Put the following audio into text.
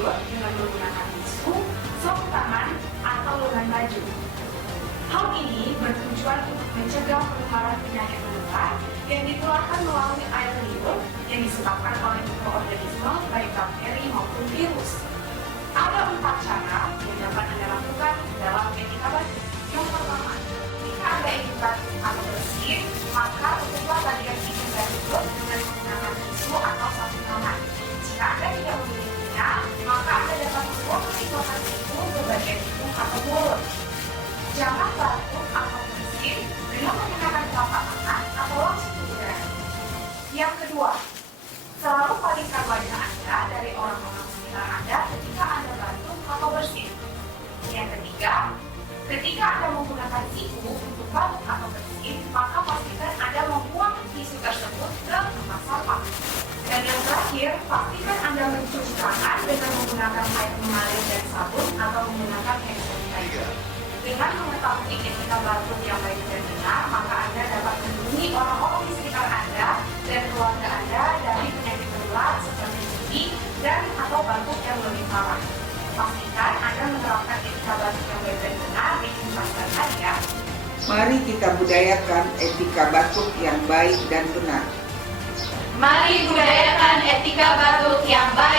tersebut dengan menggunakan tisu, sapu tangan, atau lengan baju. Hal ini bertujuan untuk mencegah penularan penyakit menular yang ditularkan melalui air liur yang disebabkan oleh mikroorganisme baik bakteri maupun virus. Ada 4 cara yang dapat Anda lakukan dalam etika batuk. Yang pertama, jika Anda ingin batuk atau bersin, maka tutuplah bagian hidung dan mulut dengan menggunakan tisu atau sapu tangan. Jika Anda tidak memilikinya, maka Anda dapat membuang kelembapan itu ke bagian hidung atau mulut. Jangan batuk atau bersin dengan menggunakan telapak tangan atau langsung ke udara. Yang kedua, selalu palingkan wajah Anda dari orang-orang sekitar Anda ketika Anda batuk atau bersin. Yang ketiga, ketika Anda menggunakan siku untuk batuk atau bersin, maka pastikan Anda membuang tisu tersebut ke tempat sampah. Dan yang terakhir, pastikan Anda mencuci tangan dengan menggunakan air mengalir dan sabun atau menggunakan hand sanitizer. Dengan mengetahui etika batuk yang baik dan benar, maka Anda dapat melindungi orang-orang di sekitar Anda dan keluarga Anda dari penyakit menular seperti TB dan atau batuk yang lebih parah. Pastikan Anda menerapkan etika batuk yang baik dan benar di kehidupan Anda. Mari kita budayakan etika batuk yang baik dan benar. Mari budayakan etika batuk yang baik